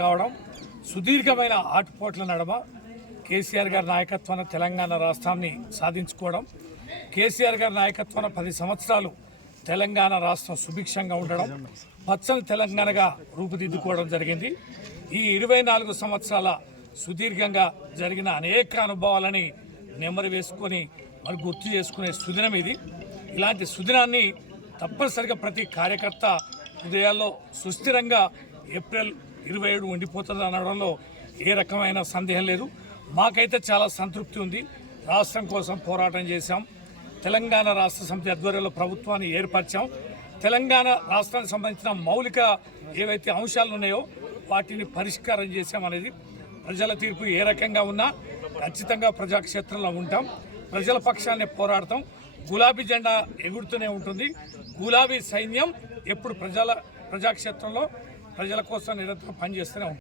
కావడం సుదీర్ఘమైన ఆటుపోట్ల నడమ కేసీఆర్ గారి నాయకత్వాన తెలంగాణ రాష్ట్రాన్ని సాధించుకోవడం. కేసీఆర్ గారి నాయకత్వాన పది సంవత్సరాలు తెలంగాణ రాష్ట్రం సుభిక్షంగా ఉండడం పచ్చని తెలంగాణగా రూపుదిద్దుకోవడం జరిగింది. ఈ ఇరవై నాలుగు సంవత్సరాల సుదీర్ఘంగా జరిగిన అనేక అనుభవాలని నెమరు వేసుకొని మరి గుర్తు చేసుకునే సుదినం ఇది. ఇలాంటి సుదినాన్ని తప్పనిసరిగా ప్రతి కార్యకర్త హృదయాల్లో సుస్థిరంగా ఏప్రిల్ ఇరవై ఏడు ఉండిపోతుంది అనడంలో ఏ రకమైన సందేహం లేదు. మాకైతే చాలా సంతృప్తి ఉంది. రాష్ట్రం కోసం పోరాటం చేశాం. తెలంగాణ రాష్ట్ర సమితి ఆధ్వర్యంలో ప్రభుత్వాన్ని ఏర్పరిచాం. తెలంగాణ రాష్ట్రానికి సంబంధించిన మౌలిక ఏవైతే అంశాలు ఉన్నాయో వాటిని పరిష్కారం చేశామనేది ప్రజల తీర్పు ఏ రకంగా ఉన్నా ఖచ్చితంగా ప్రజాక్షేత్రంలో ఉంటాం. ప్రజల పక్షాన్ని పోరాడతాం. గులాబీ జెండా ఎగురుతూనే ఉంటుంది. గులాబీ సైన్యం ఎప్పుడు ప్రజల ప్రజాక్షేత్రంలో ప్రజల కోసం నిరంతరం పనిచేస్తూనే ఉంటాం.